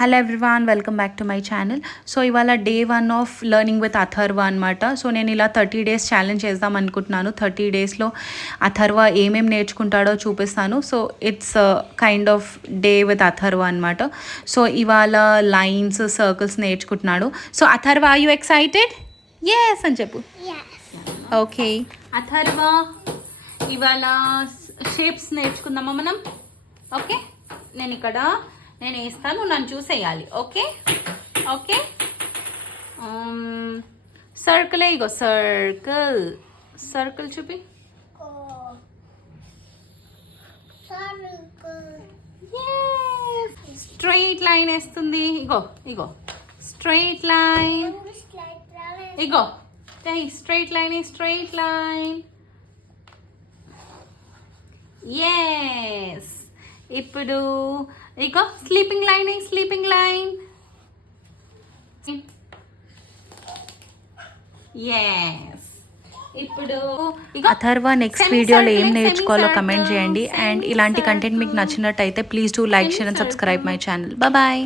Hello everyone, welcome back to my channel. So ఇవాళ day 1 of learning with Atharva అనమాట. So నేను ఇలా 30 days challenge చేద్దాం అనుకుంటున్నాను. 30 daysలో అథర్వ ఏమేమి నేర్చుకుంటాడో చూపిస్తాను. So it's kind of day with Atharva అనమాట. సో ఇవాళ లైన్స్, సర్కిల్స్ నేర్చుకుంటున్నాడు. So Atharva, are you excited? Yes అని చెప్పు. ఓకే అథర్వ, ఇవాళ షేప్స్ నేర్చుకుందామా మనం? ఓకే, నేను వేస్తాను, నన్ను చూసేయాలి. Okay okay. సర్కిల్ ఇగో, సర్కిల్ సర్కిల్ చూపి. స్ట్రైట్ లైన్ వేస్తుంది. ఇగో ఇగో స్ట్రైట్ లైన్. ఇగో straight line, straight line. Yes. ఇప్పుడు ఇగో sleeping line, sleeping line. Yes. ఇప్పుడు అథర్వ నెక్స్ట్ వీడియోలో ఏం నేర్చుకోవాలో కమెంట్ చేయండి. అండ్ ఇలాంటి కంటెంట్ మీకు నచ్చినట్టయితే please do like, share and subscribe my channel. Bye.